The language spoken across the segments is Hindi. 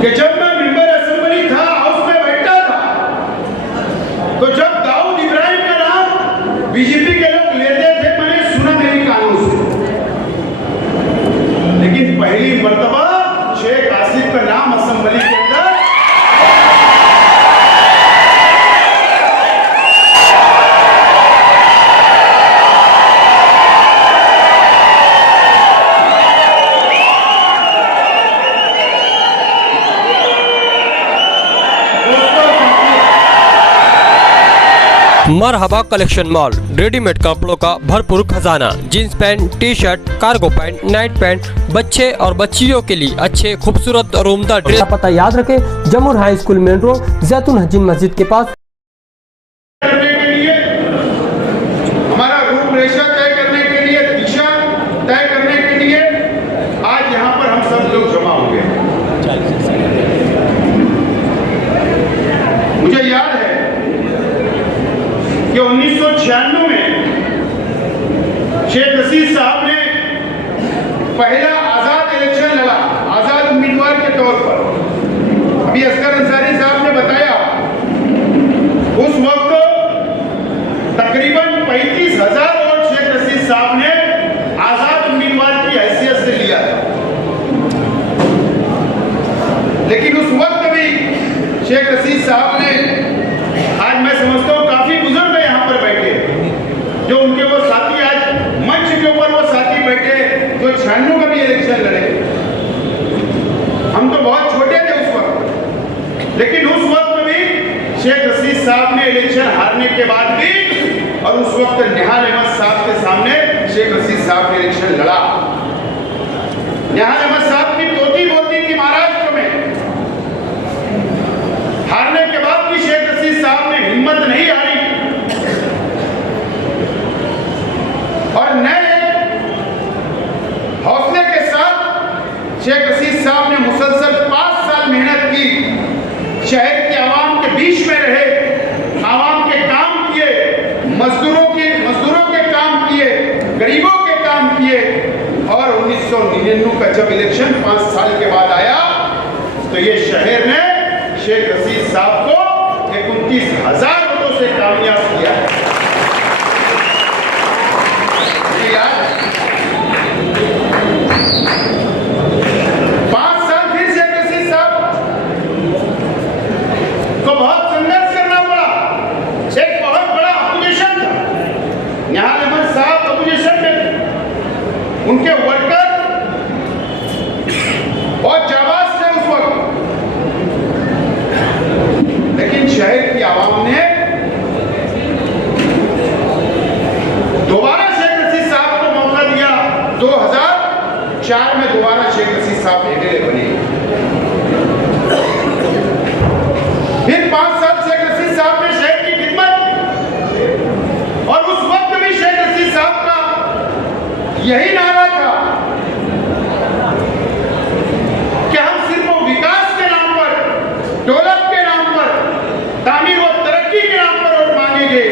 कि जब मैं मेंबर असेंबली था, हाउस में बैठा था, तो जब दाऊद इब्राहिम का नाम बीजेपी के लोग लेते थे, मैंने सुना मेरी कानों से, लेकिन पहली मर्तबा शेख आसिफ का नाम असेंबली के अंदर मरहबा कलेक्शन मॉल, रेडीमेड कपड़ों का भरपूर खजाना, jeans pant, T shirt, cargo pant, night pant, बच्चे और बच्चियों के लिए अच्छे खूबसूरत और उम्दा ड्रेस। पता याद रखें, जमुर हाई स्कूल मेन रोड, जैतून हजीन मस्जिद के पास। करने के लिए, हमारा रूपरेखा तय करने के लिए, दिशा तय करने के लिए आज यहाँ पर हम सब लोग जमा होंगे। मुझे याद है कि 1996 में शेख रशीद साहब ने पहला आजाद इलेक्शन लड़ा, आजाद उम्मीदवार के तौर पर। अभी असगर अंसारी साहब ने बताया, उस वक्त तकरीबन 35,000 वोट शेख रशीद साहब ने आजाद उम्मीदवार की हैसियत से लिया था। लेकिन उस वक्त भी शेख रशीद साहब ने, आज मैं समझता हूं काफी बुजुर्ग है यहाँ पर बैठे, जो उनके वो साथी आज मंच के ऊपर वो साथी बैठे जो 96 का भी इलेक्शन लड़े। हम तो बहुत छोटे थे उस वक्त, लेकिन उस वक्त भी शेख रशीद साहब ने इलेक्शन हारने के बाद भी, और उस वक्त निहाल अहमद साहब के सामने शेख रशीद साहब ने इलेक्शन लड़ा। निहाल अहमद साहब की तोती बोलती थी महाराष्ट्र में, हारने के बाद भी शेख रशीद साहब ने हिम्मत नहीं हारी और नए हौसले के साथ शेख रशीद साहब ने मुसलसल 5 साल मेहनत की, शहर की आवाम के बीच में रहे, आवाम के काम किए, मजदूरों के काम किए, गरीबों के काम किए। और 1999 का जब इलेक्शन 5 साल के बाद आया, तो ये शहर ने शेख रशीद साहब को 29,000 वोटों से कामयाब किया है। उनके वर्कर बहुत जाबाज थे उस वक्त, लेकिन शहर की आवाम ने दोबारा शेख रशीद साहब को मौका दिया। 2004 में दोबारा शेख रशीद साहब एमएलए बने। फिर 5 साल शेख रशीद साहब ने शहर की खिदमत की, और उस वक्त भी शेख रशीद साहब का यही नारा था कि हम सिर्फ विकास के नाम पर, दौलत के नाम पर, तामीर व तरक्की के नाम पर वोट मांगेंगे।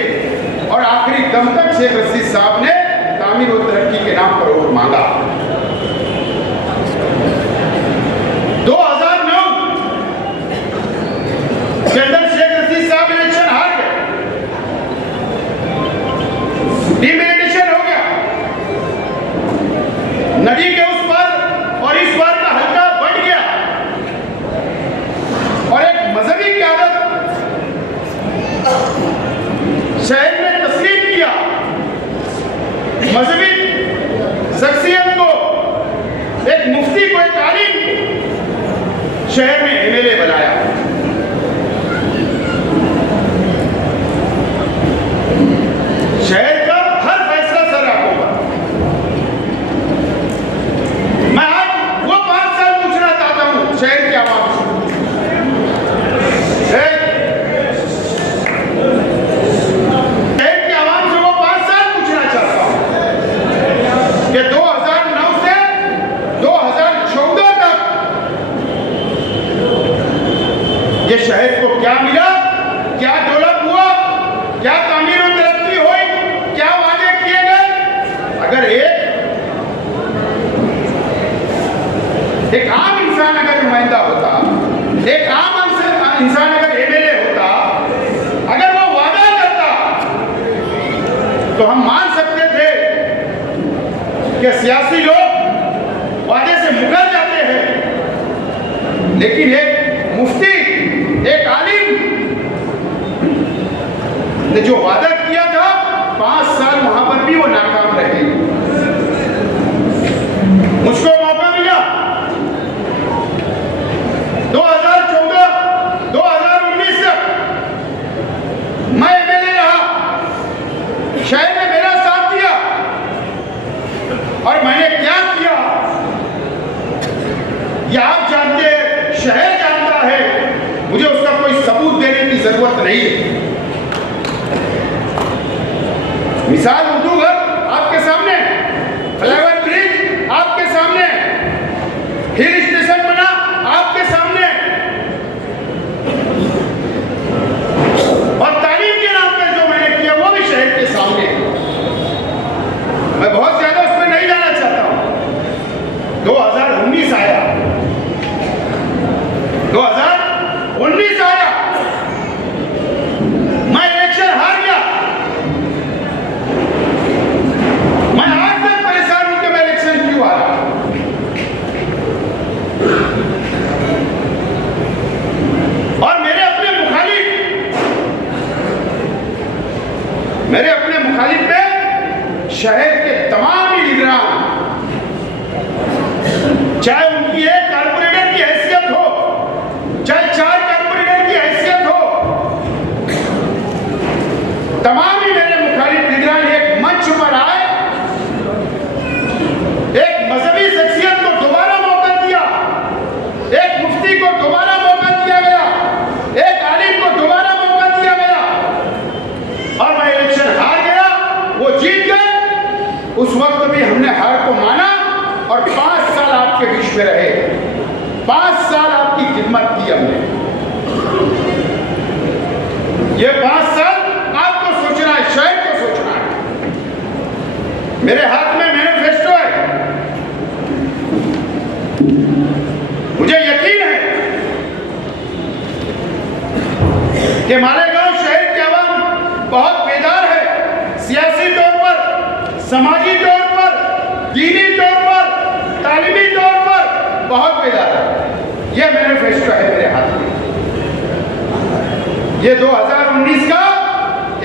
और आखिरी दम तक शेख रशीद साहब ने तामीर व तरक्की के नाम पर वोट मांगा। 2009 के अंदर शेख रशीद साहब इलेक्शन हार गए, डिमोनेटाइजेशन हो गया, नदी के उस पर और इस बार का हल्का बढ़ गया, और एक मजहबी क़यादत शहर में तस्लीम किया, मजहबी शख्सियत को, एक मुफ्ती को, एक आलिम शहर में एमएलए बनाया। शहर का हर फैसला सर आपको होगा। मैं आज वो 5 साल पूछना चाहता हूं शहर के आवाम से। शहर के आवाम से वो 5 साल पूछना चाहता हूं कि 2009 से 2014 तक ये शहर को क्या मिला, क्या डेवलप हुआ, क्या तामीर और तरक्की हुई, क्या वादे किए गए। अगर एक आम इंसान अगर नुमाइंदा होता लेकिन एक मुफ्ती, एक आलिम ने जो वादा किया था 5 साल वहां पर भी वो नाकाम रहे। मुझको मौका मिला 2014, 2019 तक मैं एमएलए रहा, शहर ने मेरा साथ दिया और मैंने क्या किया ये आप जानते हैं, शहर जानता है, मुझे उसका कोई सबूत देने की जरूरत नहीं है। मिसाल उर्दू घर आपके सामने, फ्लाईओवर ब्रिज आपके सामने, हिल स्टेशन बना आपके सामने, और तालीम के नाम पर जो मैंने किया वो भी शहर के सामने। मैं बहुत ज्यादा उसमें नहीं जाना चाहता हूं। 2019 आया, 2019 आया, मैं इलेक्शन हार गया। मैं आज तक परेशान हूं कि मैं इलेक्शन क्यों हारा। और मेरे अपने मुखालिफ पे शहर के तमाम ही लीडरान, चाहे उनकी एक कारपोरेटर की हैसियत हो, चाहे 4 कारपोरेटर की हैसियत हो, तमाम ही मेरे मुखालिफ लीडरान एक मंच पर आए, एक मजहबी शख्सियत को दोबारा मौका दिया, एक मुफ्ती को दोबारा मौका दिया गया, एक आलिम को दोबारा मौका दिया गया, और मैं इलेक्शन हार गया, वो जीत गए। उस वक्त भी हमने हार को माना और 5 साल आपके बीच में रहे, 5 साल आपकी खिदमत की हमने। ये 5 साल आपको सोचना है, शहर को सोचना है। मेरे हाथ में मैनिफेस्टो है, मुझे यकीन है कि मालेगांव शहर के आवाम बहुत बेदार है, सियासी तौर पर, समाजी तौर पर, दीनी तौर पर, तालीमी तौर पर बहुत बेदार है। यह मैनिफेस्टो है मेरे हाथ में। ये 2019 का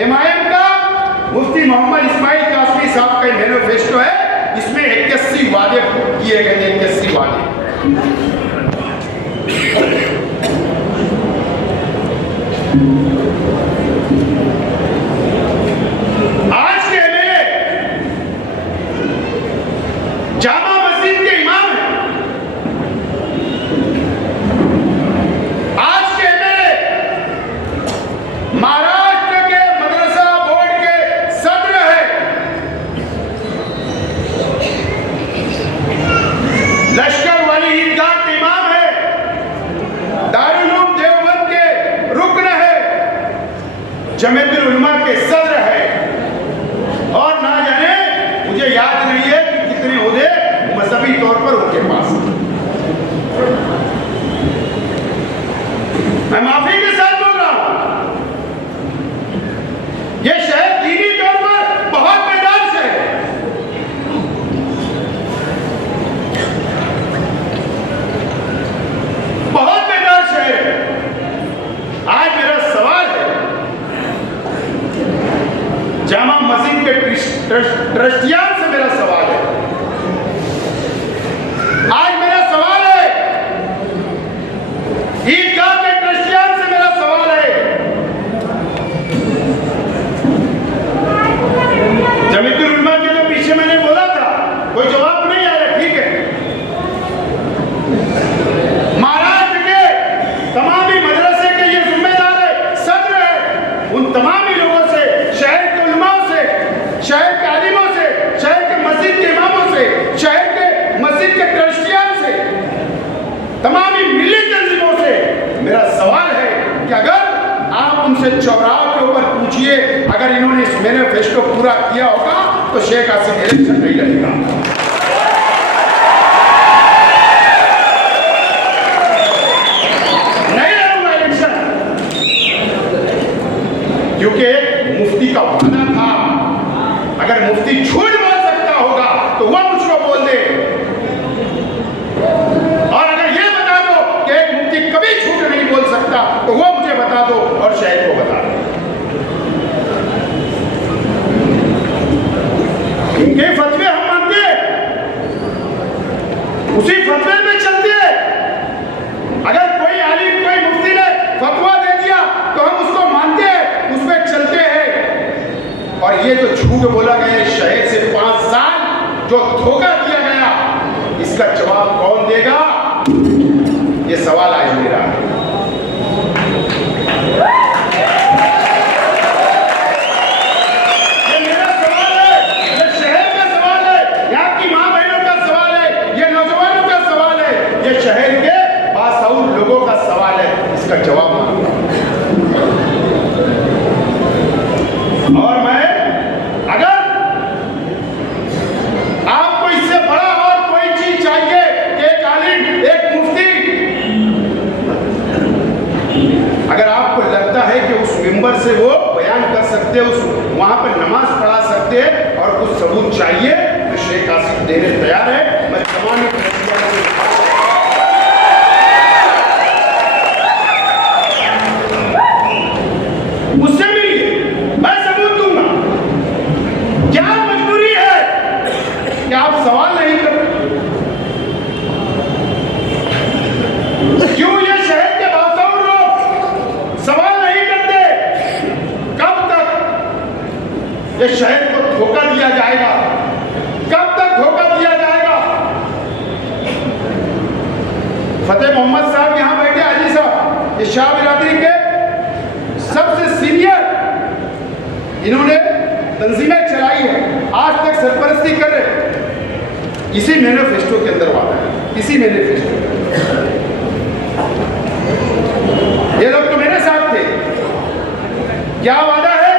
एमआईएम का मुफ्ती मोहम्मद इस्माइल कासमी साहब का मैनिफेस्टो है। इसमें 81 वादे किए गए, 81 वादे। आज के एमएलए जामा मस्जिद के इमाम हैं, आज के एमएलए महाराष्ट्र के मदरसा बोर्ड के सदर हैं, लश्कर वाली ईदगाह के इमाम है, दारुल उलूम देवबंद के रुकन है, जमीयतुल उलमा के सदर है, और ना जाने मुझे याद नहीं है कि कितने ओहदे मजहबी तौर पर उनके पास। मैं माफी के साथ बोल रहा हूं, यह शहर दीनी तौर पर बहुत बेदार से है। बहुत बेदार शहर है। आज मेरा सवाल है, जामा मस्जिद के ट्रस्टियान से मेरा सवाल है, आज मेरा सवाल है, ईदगाह के ट्रस्टियान से मेरा सवाल है, जमीयतुल उलमा के जो पीछे मैंने बोला था, कोई जवाब नहीं आया, ठीक है। महाराष्ट्र के तमाम ही मदरसे के ये जिम्मेदार है, सदर है, उन तमाम ही लोगों से, शहर के उलमाओं से, शहर के आलिमों से, शहर के मस्जिद के इमामों से, शहर के मस्जिद के ट्रस्टियान से, तमाम ही मिली तंजीमों से मेरा सवाल है कि अगर आप उनसे चौराहे के ऊपर पूछिए, अगर इन्होंने इस मैनिफेस्टो पूरा किया होगा तो शेख हासिम इलेक्शन नहीं लड़ेगा। नहीं लड़ूंगा इलेक्शन, क्योंकि एक मुफ्ती का वादा था, अगर मुफ्ती झूठ बोल सकता होगा तो वह मुझको बोल दे, और अगर यह बता दो कि एक सवाल आज मेरा है। ये मेरा सवाल है, ये शहर का सवाल है, यहाँ की माँ बहनों का सवाल है, ये नौजवानों का सवाल है, ये शहर के बाशऊर लोगों का सवाल है। इसका जवाब मांगूंगा। और मैं अगर आपको इससे बड़ा और कोई चीज चाहिए कि एक आलिम, एक मुफ्ती, अगर आपको लगता है कि उस मिंबर से वो बयान कर सकते हैं, उस वहां पर नमाज पढ़ा सकते हैं और कुछ सबूत चाहिए तो शेख आसिफ देने तैयार है। मैं तमाम उससे मिलिए, मैं सबूत दूंगा। क्या मजबूरी है कि आप सवाल नहीं करते? क्यों ये शहर के बाशऊर लोग सवाल नहीं करते? कब तक ये शहर को धोखा दिया जाएगा? कब तक धोखा दिया जाएगा? फतेह मोहम्मद साहब यहां बैठे, हाजी साहब, ये शाह बिरादरी के सबसे सीनियर, इन्होंने तंजीमें चलाई है, आज तक सरपरस्ती कर रहे। इसी मैनिफेस्टो के अंदर वादा है, इसी मैनिफेस्टो। ये लोग तो मेरे साथ थे। क्या वादा है?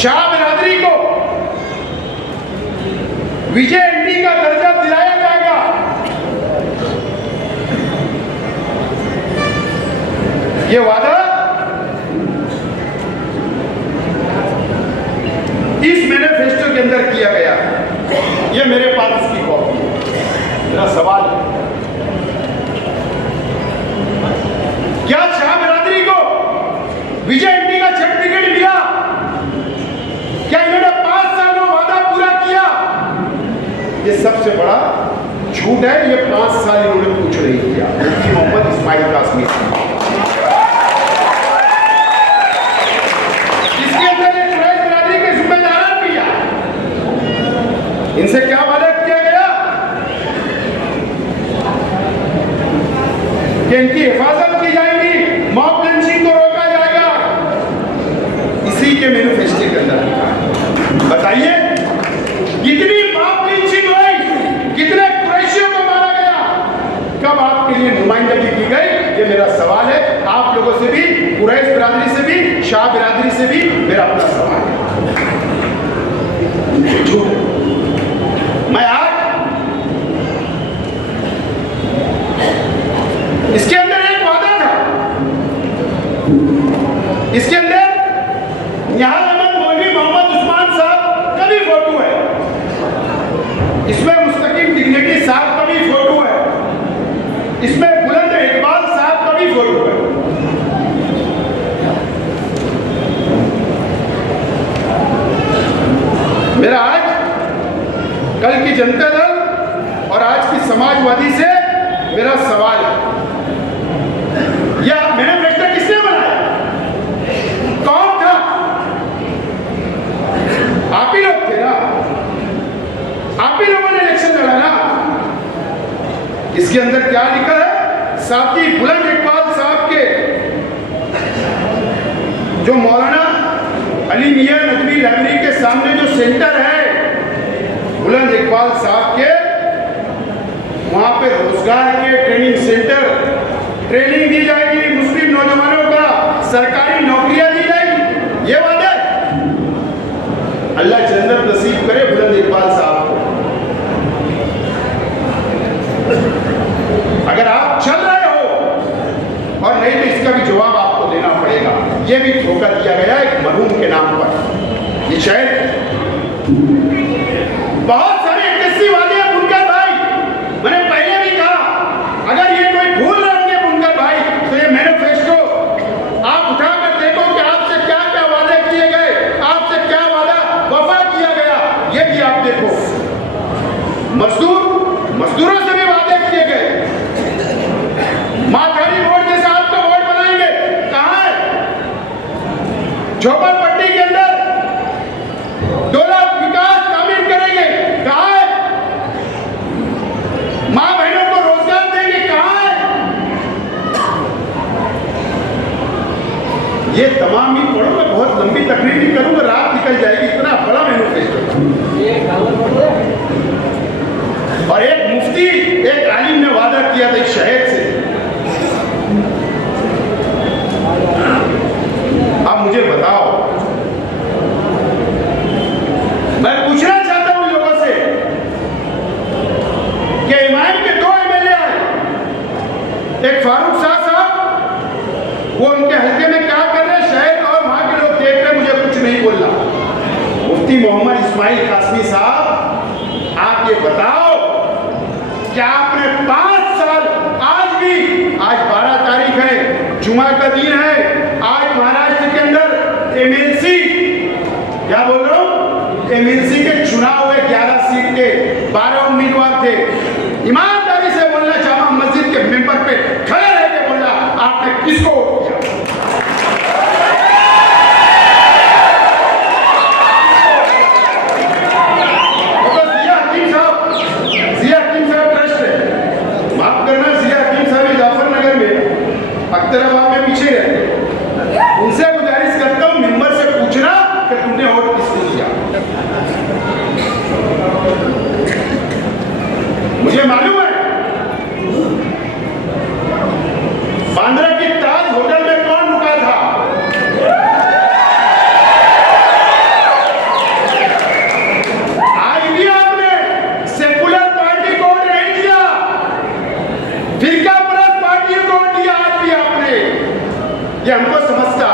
शाह बिरादरी को विजय एंटी का दर्जा दिलाया जाएगा। ये वादा इस मैनिफेस्टो के अंदर किया गया। ये मेरे पास इसकी कॉपी है। मेरा सवाल है, क्या शाह बिरादरी को विजय एंटी का सर्टिफिकेट मिला? क्या इन्होंने 5 साल में वादा पूरा किया? ये सबसे बड़ा झूठ है। ये 5 साल इन्होंने कुछ नहीं किया। मुफ्ती मोहम्मद इस्माइल कासमी, इनसे क्या वादा किया गया कि इनकी हिफाजत की जाएगी, मॉब लिंचिंग को रोका जाएगा। इसी के मैनिफेस्टो के अंदर बताइए कितनी मॉब लिंचिंग हुई, कितने कुरैशियों को मारा गया, कब आपके लिए नुमाइंदगी की गई? ये मेरा सवाल है। आप लोगों से भी, कुरैश बिरादरी से भी, शाह बिरादरी से भी मेरा अपना सवाल है। झूठ। मैं आज इसके अंदर एक वादा था, इसके अंदर यहां मौलवी मोहम्मद उस्मान साहब का भी फोटो है, इसमें मुस्तकीम डिग्निटी साहब का भी फोटो है, इसमें बुलंद इकबाल साहब का भी फोटो है। मेरा आज कल की जनता दल और आज की समाजवादी से मेरा सवाल है, यह मैनिफेस्टो किसने बनाया? कौन था? आप ही लोग थे ना, आप ही लोगों ने इलेक्शन लड़ा ना। इसके अंदर क्या लिखा है? साथी बुलंद इकबाल साहब के जो मौलाना अली मियां नदवी लाइब्रेरी के सामने जो सेंटर है बुलंद इकबाल साहब के, वहां पे रोजगार के ट्रेनिंग सेंटर, ट्रेनिंग दी जाएगी, मुस्लिम नौजवानों का सरकारी नौकरियां दी जाएगी। ये वादा है। अल्लाह जन्नत नसीब करे बुलंद इकबाल साहब को। अगर आप चल रहे हो और नहीं तो इसका भी जवाब आपको देना पड़ेगा। ये भी धोखा दिया गया एक मरहूम के नाम पर। ये शायद बहुत सारे 81 वादे हैं बुनकर भाई, मैंने पहले भी कहा, अगर ये कोई भूल रहे होंगे बुनकर भाई तो ये मैनिफेस्टो आप उठाकर देखो कि आपसे क्या क्या वादे किए गए, आपसे क्या वादा वफा किया गया, ये भी आप देखो। मजदूरों से भी वादे किए गए। माथारी बोर्ड जैसा आपका बोर्ड बनाएंगे, कहां है? झोपड़पट्टी के अंदर ये तमाम ही पढ़ो, मैं बहुत लंबी तकरीर नहीं करूंगा, रात निकल जाएगी, इतना बड़ा मैनिफेस्टो। और एक मुफ्ती, एक आलिम ने वादा किया था एक शहर से। अब मुझे बताओ, मैं पूछना चाहता हूं लोगों से कि इमाम के 2 एमएलए आए, एक फारूक शाह साहब, वो उनके हल्के में क्या कर रहे हैं शहर, और वहां के लोग देख रहे, मुझे कुछ नहीं बोलना। मुफ्ती मोहम्मद इस्माइल कासमी साहब, आप ये बताओ क्या आपने 5 साल, आज भी, आज 12 तारीख है, जुमा का दिन है, आज महाराष्ट्र के अंदर एमएलसी, क्या बोल रहा हूं, एमएलसी के चुनाव हुए, 11 सीट के 12 उम्मीदवार थे। ईमानदारी से बोलना, जामा मस्जिद के मेंबर पे खड़े रह के बोलना, आपने किसको वोट किया? जिया हकीम साहब ट्रस्ट है, माफ करना, जिया हकीम साहब जाफर नगर में, अख्तराबाद में पीछे रहते, उनसे गुजारिश करता हूं मेंबर से पूछना कि तुमने वोट किसको दिया। मुझे मालूम है बांद्रा की ताज होटल में कौन रुका था। आज भी आपने सेकुलर पार्टी को वोट नहीं दिया, फिरका परस्त पार्टी को वोट दिया, आज भी आपने। ये हमको समझता,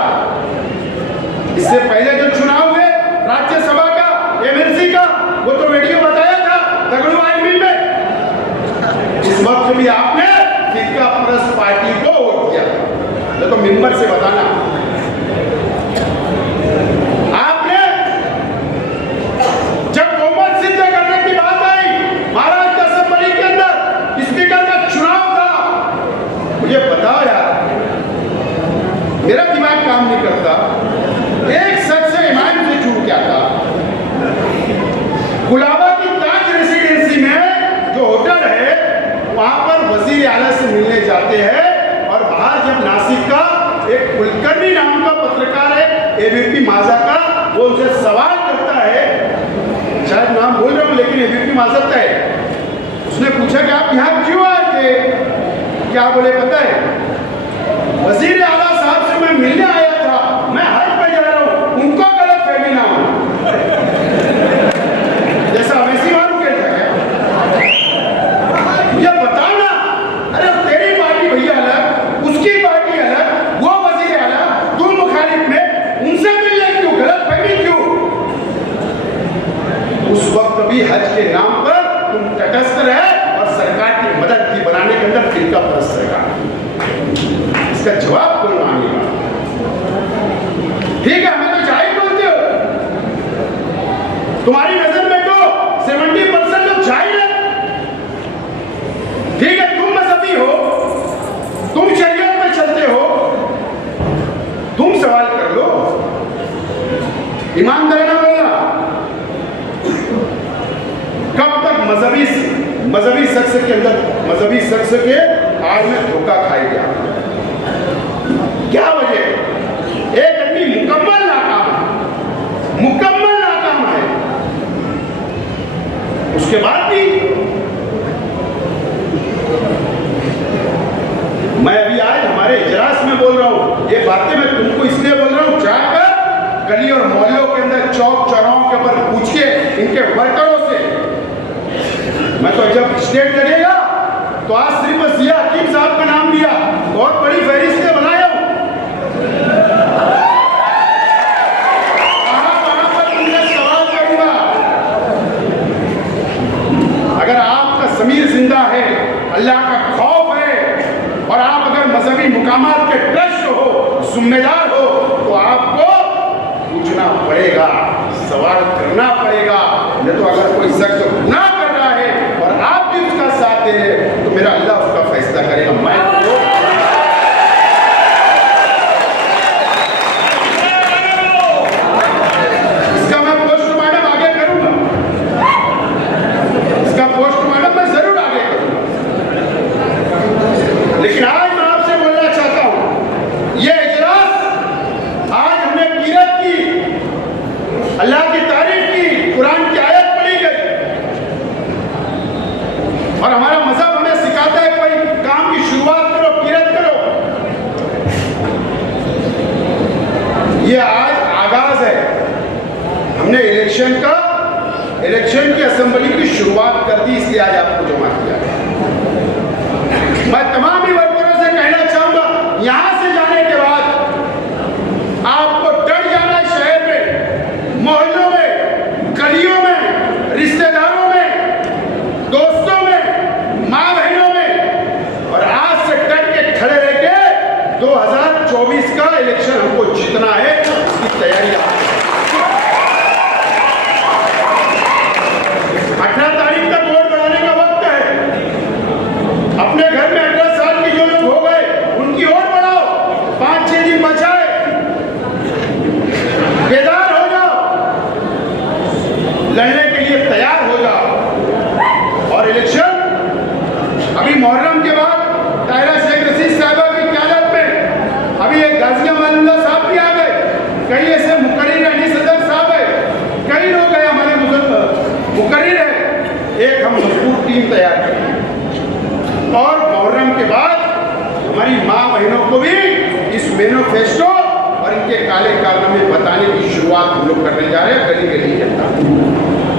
इससे पहले जो चुनाव हुए राज्यसभा का, एमएलसी का, वो तो वीडियो बताया था तगड़ू आईबी में, इस वक्त भी आपने फिरका परस्त पार्टी को वोट किया। तो मेंबर से बताना, आपने जब बहुमत सिद्ध करने की बात आई, महाराष्ट्र असेंबली के अंदर स्पीकर का चुनाव था, मुझे बताओ यार, मेरा दिमाग काम नहीं करता, एक शख्स इमाम से छूट क्या था। गुलाबा की ताज रेसिडेंसी में जो होटल है, वहां पर वजीर आला से मिलने जाते हैं, और बाहर जब नासिक का एक कुलकर्णी नाम का पत्रकार है, एबीपी माझा का, वो उनसे सवाल करता है, शायद नाम बोल रहा हूं लेकिन एबीपी माझा का है, उसने पूछा कि आप यहां क्यों आए थे? क्या बोले पता है, वजीर आला साहब से मैं मिलने आया था, मैं हज पे जा रहा हूं, उनको गलत फहमी ना हो। जैसा वैसी मालूम कहता है, मुझे बताओ ना, अरे तेरी पार्टी भैया अलग, उसकी पार्टी अलग, वो वजीर आला, तुम मुखालिफ में, उनसे मिलने क्यों, गलत फहमी क्यों? उस वक्त भी हज के नाम पर तुम तटस्थ रहे और सरकार की मदद की बनाने के अंदर फिरका परस्त सरकार। इसका जवाब कौन मांगेगा? ठीक है, हमें तो जाहिर बोलते हो, तुम्हारी नजर में तो 70% लोग जाहिर है। ठीक है, तुम मजहबी हो, तुम शरीयत में चलते हो, तुम सवाल कर लो, ईमानदारी बोलना। कब तक मजहबी शख्स के अंदर, मजहबी शख्स के आड़ में धोखा खाएगा? क्या वजह? एक आदमी मुकम्मल नाकाम है, उसके बाद भी मैं अभी आज हमारे इजलास में बोल रहा हूं, ये बातें मैं तुमको इसलिए बोल रहा हूं, जाकर गली और मोहल्लों के अंदर, चौक चौराहों के ऊपर पूछिए इनके वर्करों से। मैं तो जब स्टेट लगेगा तो आज सिर्फ जिया हकीम साहब का नाम लिया, बहुत बड़ी फहरिस्त बनाया हूं। कहां पर तुमसे सवाल करूंगा, अगर आपका ज़मीर जिंदा है, अल्लाह का खौफ है, और आप अगर मजहबी मुकामात के ट्रस्ट हो, जिम्मेदार हो, तो आपको पूछना पड़ेगा, सवाल करना पड़ेगा। नहीं तो अगर कोई शख्स गुनाह कर रहा है और आप भी उसका साथ दे रहे, तो मेरा अल्लाह उसका फैसला करेगा। मैं इसका मैं पोस्टमार्टम आगे करूंगा, इसका पोस्टमार्टम मैं जरूर आगे करूंगा। लेकिन आज मैं आपसे बोलना चाहता हूं, यह इजलास इलेक्शन की असेंबली की शुरुआत कर दी, इसलिए आज आपको जमा किया गया। मैं तमाम ही वर्करों से कहना चाहूंगा, यहां से जाने के बाद आपको डर जाना है। शहर में, मोहल्लों में, गलियों में, रिश्तेदारों में, दोस्तों में, माँ बहनों में, और आज से डट के खड़े रह के 2024 का इलेक्शन हमको जीतना है, इसकी तैयारी आप 18 तारीख तक वोट बढ़ाने का वक्त है। अपने घर में 18 साल के जो लोग हो गए उनकी वोट बढ़ाओ, 5-6 दिन बचा है, बेदार हो जाओ, लड़ने के लिए तैयार हो जाओ। और इलेक्शन अभी मुहर्रम के बाद ताहिरा शेख रशीद साहिबा की क़यादत में अभी एक गाजिया मानुल्लाह साहब भी आ गए, कई ऐसे मुकर्रिर अली सदर साहब है, कई लोग हैं हमारे मुकर्रिर है। एक हम मजबूत टीम तैयार करेंगे और मुहर्रम के बाद हमारी माँ बहनों को भी इस मैनिफेस्टो और इनके काले कारनामे बताने की शुरुआत हम लोग करने जा रहे हैं, गली गली जनता।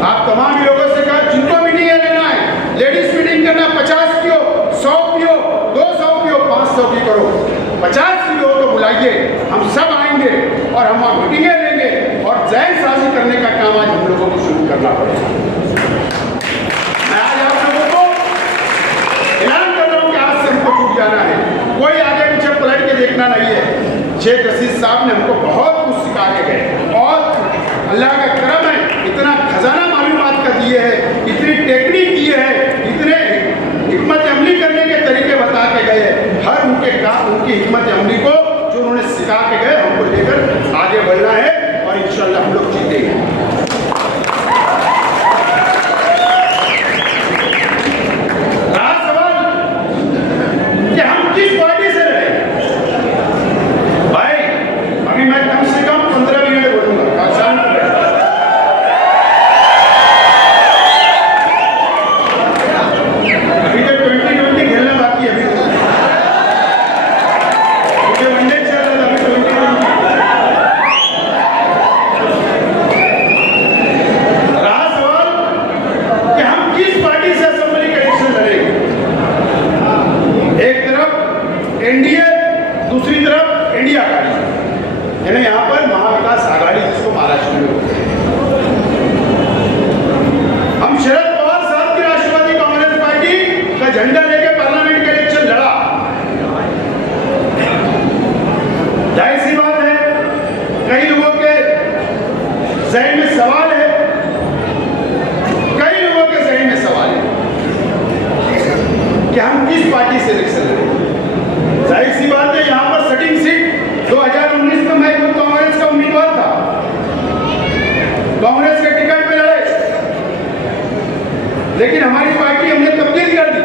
आप तमाम लोगों से कहा जिनको मीटिंग लेना है, लेडीज मीटिंग करना, 50 की हो, 100 की हो, 200 की हो, 500 की करो, 50 की हो तो बुलाइए, हम सब आएंगे और हम वहाँ मीटिंगें लेंगे और जहर साजी करने का काम आज हम लोगों को शुरू करना पड़ेगा। मैं आज आप लोगों को ऐलान कर रहा हूँ कि आज से हमको छूट जाना है, कोई आगे पीछे पलट के देखना नहीं है। शेख रशीद साहब ने हमको बहुत कुछ सिखा के गए और अल्लाह का करम है, इतना खजाना मालूमात का दिए है, इतनी टेक्निक दिए है, इतने हिकमत अमली करने के तरीके बता के गए हैं। हर उनके काम, उनकी हिकमत अमली को जो उन्होंने सिखा के गए, हमको लेकर आगे बढ़ना है और इंशाअल्लाह हम लोग जीतेंगे। रहा सवाल कि हम किस पार्टी से रहे भाई, अभी मैं कम से कम 15 मिनट बोलूंगा। अभी तो 2020 खेलना बाकी है, अभी मुझे वनडे चल रहा था, अभी 2020 रहा सवाल कि हम किस पार्टी से असेंबली का इलेक्शन लड़ेंगे। एक तरफ एनडीए, दूसरी तरफ इंडिया आघाड़ी, यानी यहाँ पर महाविकास आघाड़ी जिसको महाराष्ट्र में होते हैं। हम शरद पवार साहब की राष्ट्रवादी कांग्रेस पार्टी का झंडा लेकर पार्लियामेंट का इलेक्शन लड़ा। जाहिर सी बात है, कई लोगों के जहन में सवाल है, कई लोगों के जहन में सवाल है कि हम किस पार्टी से इलेक्शन लड़ेंगे। जाहिर सी बात है, यहाँ पर सेटिंग सीट 2019 में मैं खुद कांग्रेस का उम्मीदवार था, कांग्रेस के टिकट पे लड़े, लेकिन हमारी पार्टी हमने तब्दील कर दी।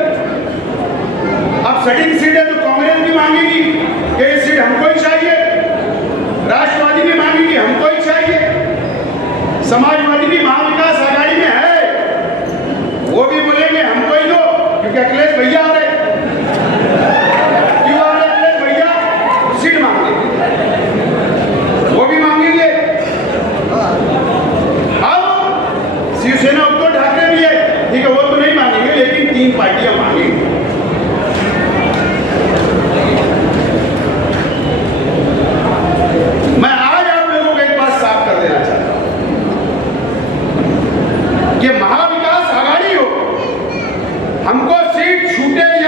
अब सेटिंग सीट है तो कांग्रेस भी मांगेगी कि ये सीट हमको ही चाहिए, राष्ट्रवादी भी मांगेगी हमको ही चाहिए, समाजवादी भी महाविकास आघाड़ी में है, वो भी बोलेंगे हमको ही दो, क्योंकि अखिलेश भैया आ रहे। क्यों आ रहे अखिलेश भैया? सीट मांगेंगे, वो भी मांगेंगे। अब शिवसेना उद्धव ठाकरे भी है, ठीक है, वो तो नहीं मांगेंगे, लेकिन 3 पार्टियां मांगेंगी। मैं आज आप लोगों को एक बात साफ कर देना चाहता हूं कि महाविकास आघाड़ी हो, हमको सीट छूटेगी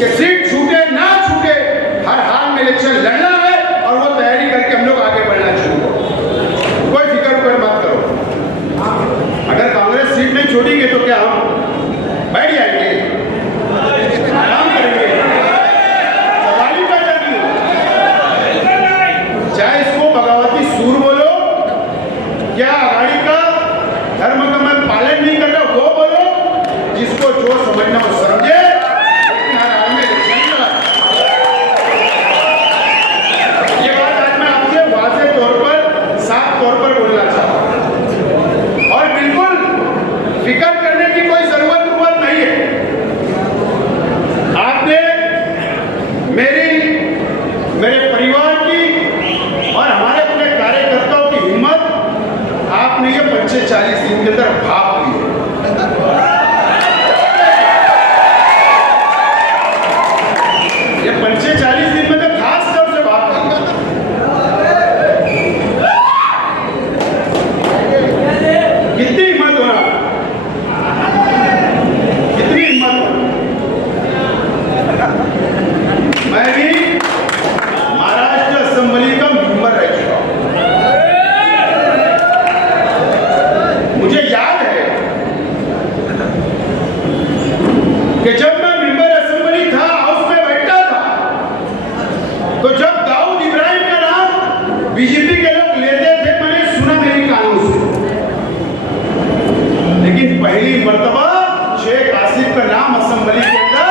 कि सीट छूटे ना छूटे हर हाल में इलेक्शन लड़ना है और वो तैयारी करके हम लोग आगे बढ़ना शुरू हो। कोई फिक्र मत करो। अगर कांग्रेस सीट नहीं छोड़ेगी तो क्या हम बैठ जाएंगे, आराम करेंगे, सवाल ही पैदा नहीं। चाहे इसको बगावती सूर बोलो, क्या आघाड़ी का धर्म का मैं पालन नहीं कर रहा वो बोलो, जिसको जो समझना वो समझे, लेकिन हर हाल में इलेक्शन लड़ा। ये बात आज मैं आपसे वाज़ेह तौर पर, साफ तौर पर बोलना चाहता हूं और बिल्कुल फिक्र करने की कोई जरूरत नहीं है। आपने मेरे परिवार की और हमारे अपने कार्यकर्ताओं की हिम्मत आपने ये 45 दिन के अंदर भाप ली है। ये 45 दिन में तो खास तौर से भाप ली। कितनी हिम्मत होना, कितनी हिम्मत होना। मैं भी महाराष्ट्र असेंबली का मेंबर रह चुका हूं। मुझे याद है कि जब मैं मेंबर असेंबली था, हाउस में बैठा था, तो जब दाऊद इब्राहिम का नाम बीजेपी के लोग लेते थे, मैंने सुना मेरी कानों से, लेकिन पहली मर्तबा शेख आसिफ का नाम असेंबली के अंदर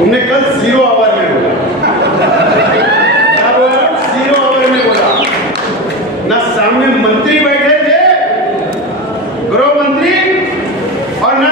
तुमने कल 0 आवर में बोला, क्या बोला? 0 आवर में बोला ना। सामने मंत्री बैठे थे, गृह मंत्री, और ना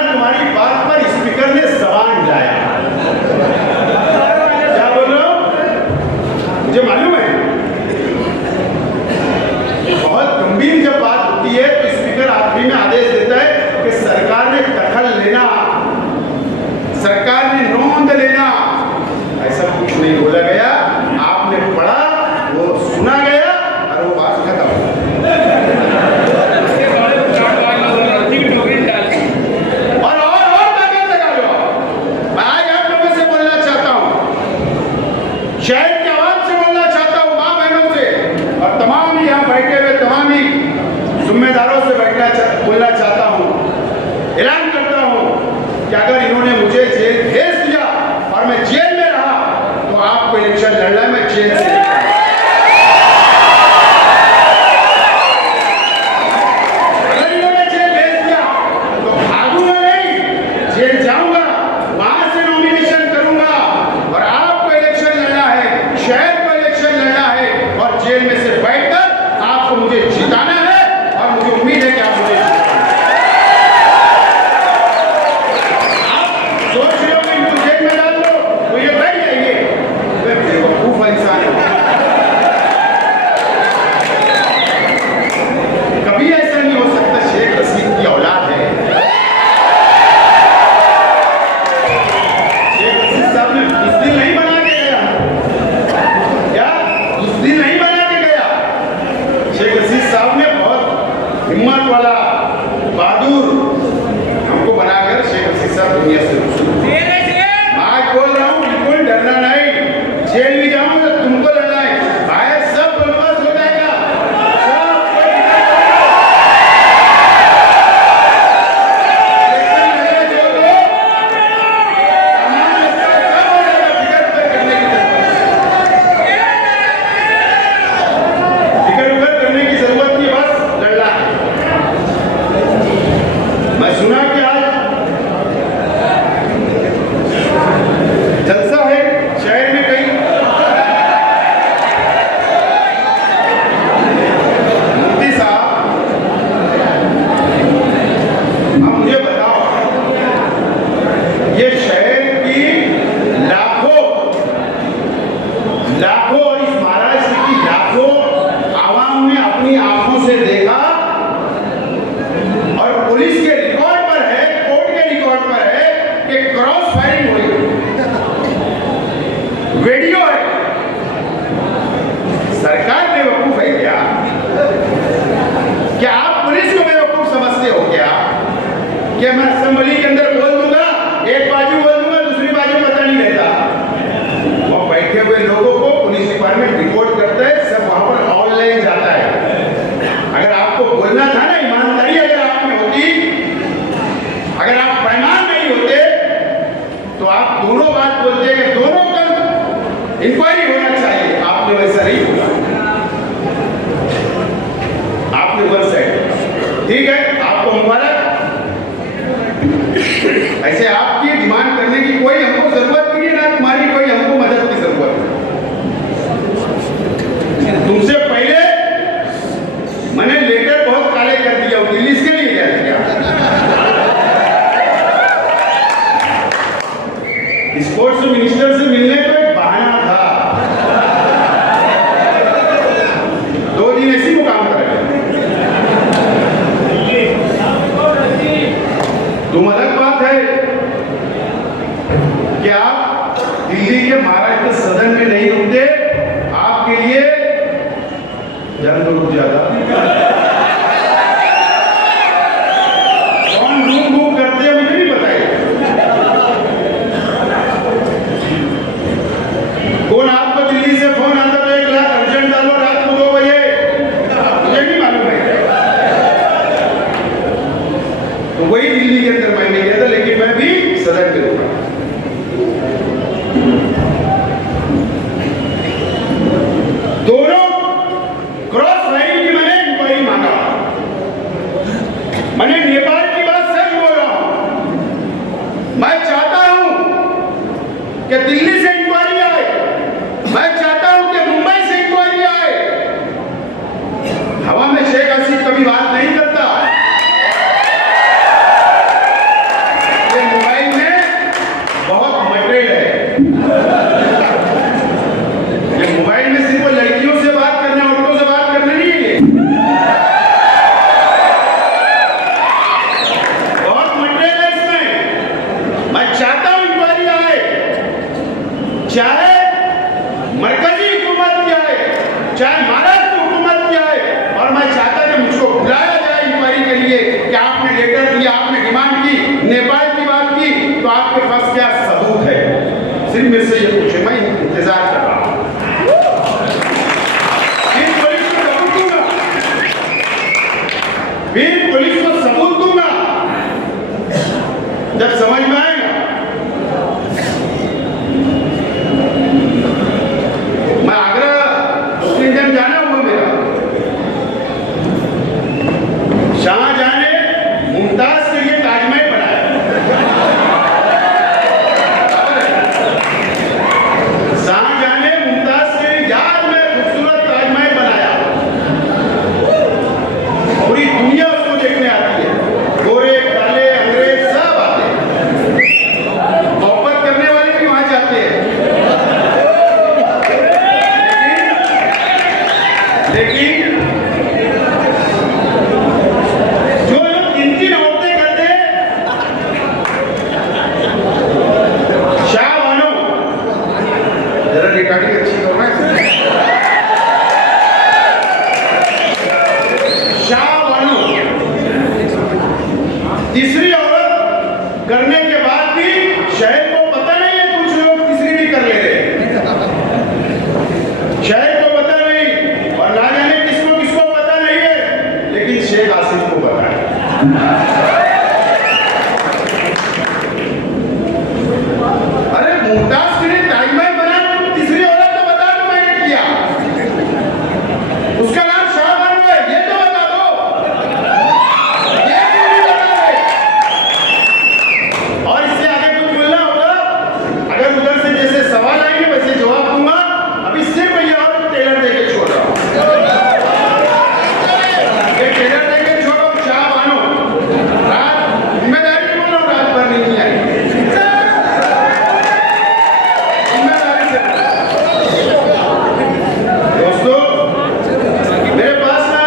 हिम्मत वाला, बहादुर हमको बनाकर शेख हसीना साहब दुनिया से आज बोल रहा हूँ, बिल्कुल डरना नहीं। जेल भी जाऊंगा तो तुमको लड़ना है, भाई सब बंदोबस्त हो जाएगा, वीडियो है। सरकार बेवकूफ है क्या? क्या आप पुलिस को बेवकूफ समझते हो क्या? क्या मैं असेंबली के अंदर बोल दूंगा, एक बाजू बोल दूंगा, दूसरी बाजू पता नहीं रहता। वहां बैठे हुए लोगों को पुलिस डिपार्टमेंट रिपोर्ट करता है, सब वहां पर ऑनलाइन जाता है। अगर आपको बोलना था ना, ईमानदारी अगर आप में होती, अगर आप बेईमान नहीं होते, तो आप दोनों बात बोलते कि दोनों का इंक्वायरी होना चाहिए। आपने वैसा नहीं होगा, आपने वन साइड। ठीक है, आपको मुबारक। ऐसे आपकी डिमांड करने की कोई हमको जरूरत नहीं है, ना तुम्हारी कोई हमको मदद की जरूरत है। तुमसे पहले मैंने लेटर बहुत काले कर दिया, दिल्ली के लिए क्या किया? स्पोर्ट्स मिनिस्टर से मिलने को एक बहाना था, 2 दिन ऐसी को काम करेगा। तुम अलग बात है कि आप दिल्ली के महाराष्ट्र सदन में नहीं रुकते, आपके लिए जन तो रुक जाता। कौन रूम बुक करते हैं मुझे नहीं बताइए, कौन आपको दिल्ली से फोन आता था 1 लाख अर्जेंट डालो रात को 2 बजे, मुझे नहीं मालूम है। तो वही दिल्ली के अंदर मैं नहीं गया था, लेकिन मैं भी सदन में रुका। दोनों क्रॉस लाइन की मैंने इंक्वायरी मांगा। मैंने नेपाल की बात सच बोल रहा हूं। मैं चाहता हूं कि दिल्ली से इंक्वायरी आए, मैं चाहता हूं कि मुंबई से इंक्वायरी आए। हवा में शेख हसीना कभी बात नहीं करता। ये मोबाइल में बहुत मटेरियल है। ये मोबाइल में सिर्फ लड़कियों से बात करना, औरतों से बात करना नहीं है। बहुत मटेरियल है इसमें। मैं चाहता हूं इंक्वायरी आए, चाहे मरकजी हुकूमत की आए, चाहे महाराष्ट्र हुकूमत की आए। और मैं चाहता कि मुझको बुलाया जाए इंक्वायरी के लिए कि आपने लेटर दिया, आपने डिमांड की, नेपाल की बात की, तो आपके पास क्या सबूत है? सिर्फ मेरे से ये पूछे, मैं इंतजार कर रहा हूं। फिर पुलिस को सबूत दूंगा, फिर पुलिस को सबूत दूंगा जब समझ में आएगा। मैं आगरा 2-3 दिन जाना हुआ मेरा। शाहजहां ने मुमताज के लिए ताजमहल बनाया। शाहजहां ने मुमताज के याद में खूबसूरत ताजमहल बनाया। पूरी दुनिया उसको देखने आती है, गोरे काले अंग्रेज सब आते हैं। अरे मुमताज के लिए ताजमहल बना, तीसरी औरत तो बता दो मैंने किया, उसका नाम शाहबानो है, ये तो बता दो, ये क्यों नहीं बता रहे? और इससे आगे कुछ बोलना होगा, अगर उधर से जैसे सवाल आएंगे वैसे जवाब दूंगा। अभी सिर्फ ये और टेलर देके छोड़ रहा हूं, ये टेलर देके छोड़ो। शाहबानो रात जिम्मेदारी बोल रहा हूं, रात भर नहीं आई, जिम्मेदारी से। दोस्तों मेरे पास ना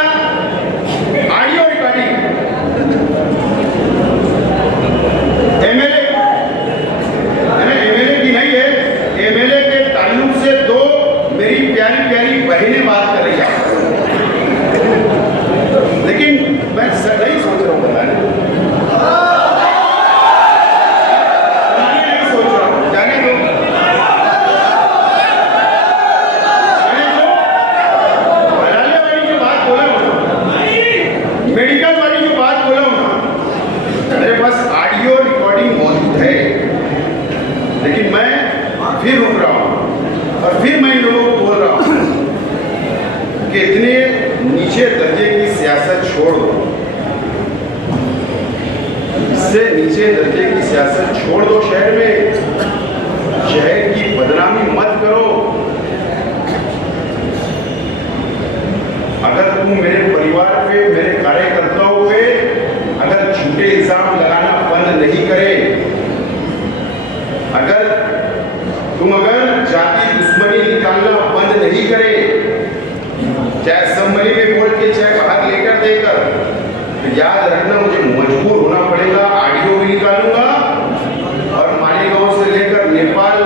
ऑडियो रिकॉर्डिंग एमएलए की नहीं है, एमएलए के ताल्लुक से दो मेरी प्यारी प्यारी बहनें बात कर रही हैं, लेकिन मैं नहीं सोच रहा हूँ बताने, नहीं सोच रहा हूँ, जाने दो, हलाले वाली जो बात बोला हूँ, मेडिकल वाली जो बात बोला हूँ, मेरे पास ऑडियो रिकॉर्डिंग मौजूद है, लेकिन मैं फिर रुक रहा हूँ और फिर मैं इन लोगों को बोल रहा हूँ कि इतने नीचे दर्जे की सियासत छोड़ दो, इससे नीचे दर्जे की सियासत छोड़ दो। शहर में शहर की बदनामी मत करो। अगर तुम मेरे परिवार पे, मेरे कार्यकर्ताओं पे अगर झूठे इल्जाम लगाना बंद नहीं करे, अगर जाति दुश्मनी निकालना बंद नहीं करे, चाहे असेंबली में बोल के चाहे बाहर लेकर देकर, तो याद रखना मुझे मजबूर होना पड़ेगा, ऑडियो भी निकालूंगा और मालेगांव से लेकर नेपाल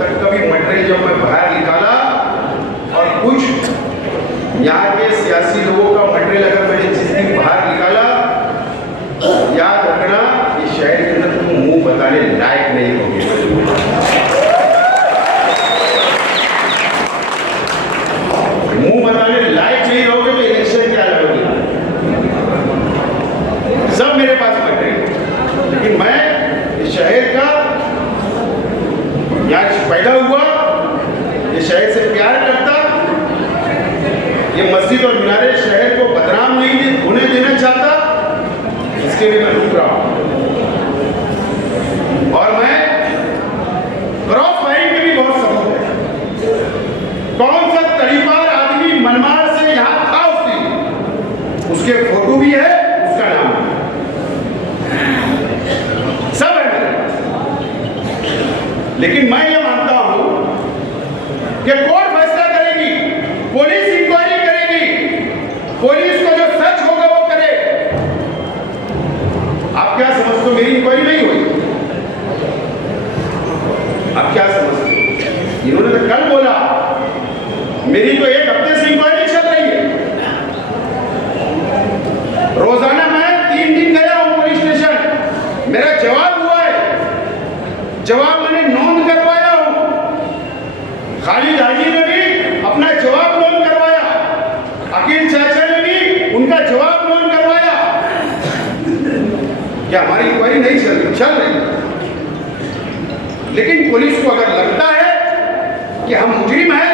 तक का भी मटेरियल जब मैं बाहर निकाला और कुछ यहाँ के सियासी लोगों का मटेरियल अगर मैंने जिस दिन बाहर निकाला, याद रखना कि शहर के अंदर तुम मुंह बताने लायक नहीं होगे। मुंह बताने लायक नहीं रहोगे तो इलेक्शन क्या लड़ोगे? सब मेरे पास मटेरियल, लेकिन मैं इस शहर का यहाँ पैदा हुआ, ये शहर से प्यार करता, ये मस्जिद और मीनारे शहर को बदनाम नहीं होने देना चाहता, इसके लिए मैं रुक रहा हूं। और मैं क्रॉस फायरिंग के भी बहुत सबूत है। कौन सा तड़ीपार आदमी मनमाड़ से यहां था उस दिन, उसके फोटो भी है, उसका नाम है, सब है मेरे पास। लेकिन मैं ये मानता हूं कि कोर्ट फैसला करेगी, पुलिस इंक्वायरी करेगी, पुलिस को जो सच होगा वो करे। आप क्या समझते हो मेरी इंक्वायरी नहीं हुई? आप क्या समझते हो? इन्होंने तो कल बोला, मेरी तो एक हफ्ते से इंक्वायरी चल रही है। रोजाना मैं 3 दिन गया हूं पुलिस स्टेशन, मेरा जवाब हुआ है, जवाब मैंने नोंद करवाया हूं। खालिद हाजी ने भी अपना जवाब नोंद करवाया, अकील चाचा ने भी उनका जवाब नोंद करवाया। क्या हमारी इंक्वायरी नहीं चल रही? चल रही। लेकिन पुलिस को अगर लगता है कि हम मुजरिम हैं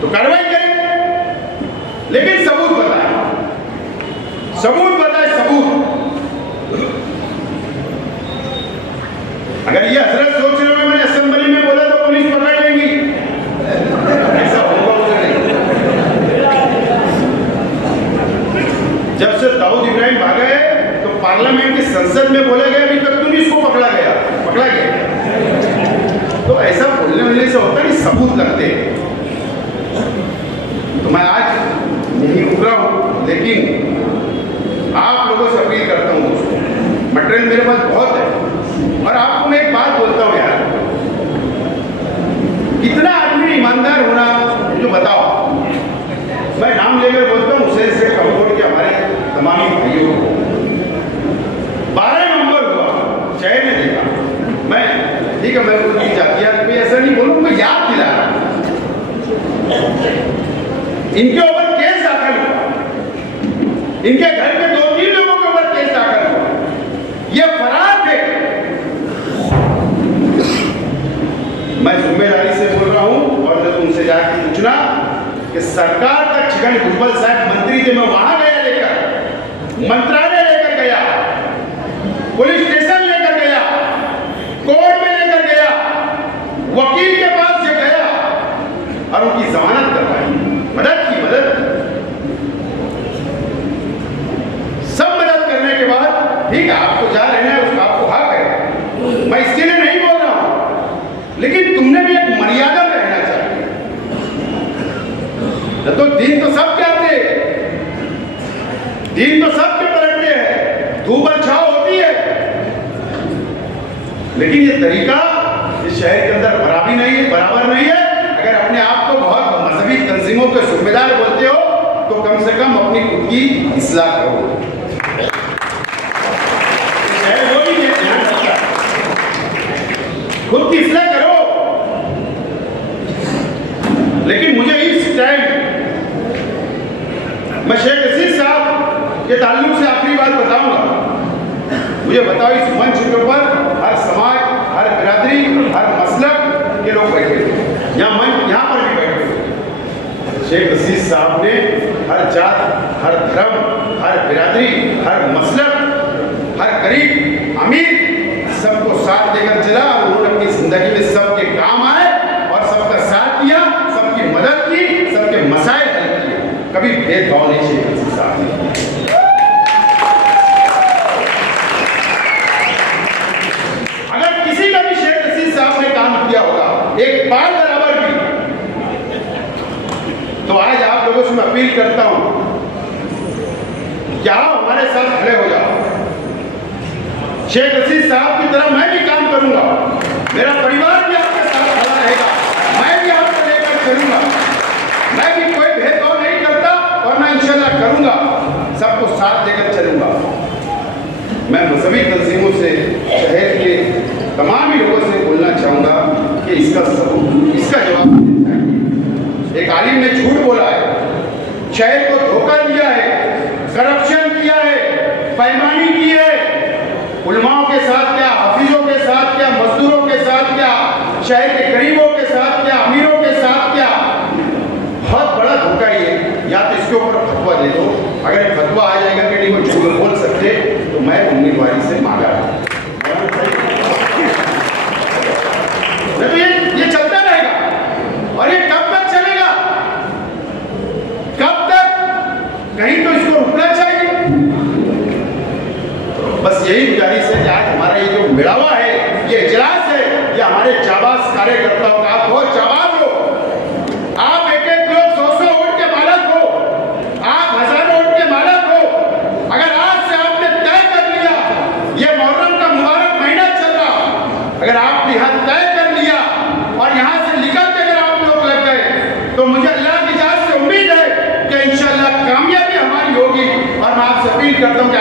तो कार्रवाई करें, लेकिन सबूत बताएं, सबूत बताएं, सबूत। अगर ये हजरत सोच रहे हो मैंने असेंबली में बोला तो पुलिस पकड़ लेगी, ऐसा होगा उसे नहीं। जब से दाऊद इब्राहिम भागा है तो पार्लियामेंट की संसद में बोला गया अभी तक तो नहीं इसको पकड़ा गया। तो ऐसा बोलने वाले से होता नहीं, सबूत लगते हैं। तो मैं आज यही रुक रहा हूं, लेकिन आप लोगों से अपील करता हूं दोस्तों, मटेरियल मेरे पास बहुत है। और आपको मैं एक बात बोलता हूं यार, कितना आदमी ईमानदार होना जो बताओ। मैं नाम लेकर बोलता हूं, हुसैन से कमजोर के हमारे तमामी भाइयों को 12 नवंबर हुआ शहर में देखा मैं, ठीक है मैं उनकी जातिया कोई ऐसा नहीं बोलूं, मैं याद दिला रहा हूं। इनके ऊपर केस दाखिल हुआ, इनके घर के 2-3 लोगों कि सरकार तक छगन भुजबल साहब मंत्री थे, मैं वहां गया लेकर, मंत्रालय लेकर गया, पुलिस स्टेशन लेकर गया, कोर्ट में लेकर गया, वकील के पास से गया और उनकी जमानत करवाई, मदद की, मदद सब मदद करने के बाद ठीक है आपको जहां रहना है उसका आपको हक है, मैं इसके लिए नहीं बोल रहा हूं, लेकिन तुमने भी एक मर्यादा में रहना चाहिए। तो दिन तो सब आते, दिन तो सबके पलटते हैं, धूप और छाव होती है, लेकिन ये तरीका इस शहर के अंदर बराबरी नहीं है, बराबर नहीं है। अगर अपने आप को बहुत मजहबी तंजीमों के सूबेदार बोलते हो तो कम से कम अपनी खुद की इस्लाह करो। खुद की इस्लाह करो। लेकिन मुझे इस टाइम मैं शेख रशीद साहब के ताल्लुक से आखिरी बात बताऊंगा। मुझे बताओ इस मंच के ऊपर हर समाज, हर बिरादरी, हर मसलक के लोग बैठे थे, यहाँ पर भी बैठे थे। शेख रशीद साहब ने हर जात, हर धर्म, हर बिरादरी, हर मसलक, हर गरीब अमीर सबको साथ देकर चला और उन्होंने अपनी जिंदगी में सबके काम आए और सबका साथ दिया, सबकी मदद की, सबके मसाइल हल किए, कभी भेदभाव नहीं शेख रशीद साहब ने। अगर किसी का भी शेख रशीद साहब ने काम किया होगा एक बार बराबर भी, तो आज आप लोगों से मैं अपील करता हूं कि आप हमारे साथ खड़े हो जाओ। शेख रशीद साहब की तरह मैं भी काम करूंगा, मेरा परिवार भी आपके साथ खड़ा रहेगा, मैं भी आपको लेकर चलूंगा, मैं भी कोई भेदभाव नहीं करता और मैं इंशाल्लाह करूंगा, सबको साथ लेकर चलूंगा। मैं मजहबी तंजीमों से, शहर के तमाम ही लोगों से बोलना चाहूंगा कि इसका जवाब देना चाहिए। एक आलिम ने झूठ बोला है, शहर को धोखा दिया है, करप्शन किया है, बेईमानी की है, उलमाओं के साथ क्या, हफीजों के साथ क्या, मजदूरों के साथ क्या, शहर के गरीबों के साथ क्या, अमीरों के साथ क्या, बहुत बड़ा धोखा ही है। या तो इसके ऊपर फतवा दे दो, अगर फतवा आ जाएगा कि नहीं वो झूठ बोल सकते तो मैं उम्मीदवारी से मांगा। तो ये चलता रहेगा और ये कब तक चलेगा, कब तक, कहीं तो इसको रुकना चाहिए। बस यही गुजारिश है कि आज हमारा ये जो मिलावा है, ये इजलास है, ये हमारे जाबाज कार्यकर्ताओं का, आप बहुत जाबाज हो, आप एक एक लोग 100 वोट के मालक हो, आप हजारों वोट के मालक हो। अगर आज से आपने तय कर लिया, ये मुहर्रम का मुबारक महीना चल रहा, अगर आपने यहाँ तय कर लिया और यहाँ से निकल के अगर आप लोग लग गए तो मुझे अल्लाह की जात से उम्मीद है कि इंशाअल्लाह कामयाबी हमारी होगी। और मैं आपसे अपील करता हूँ कि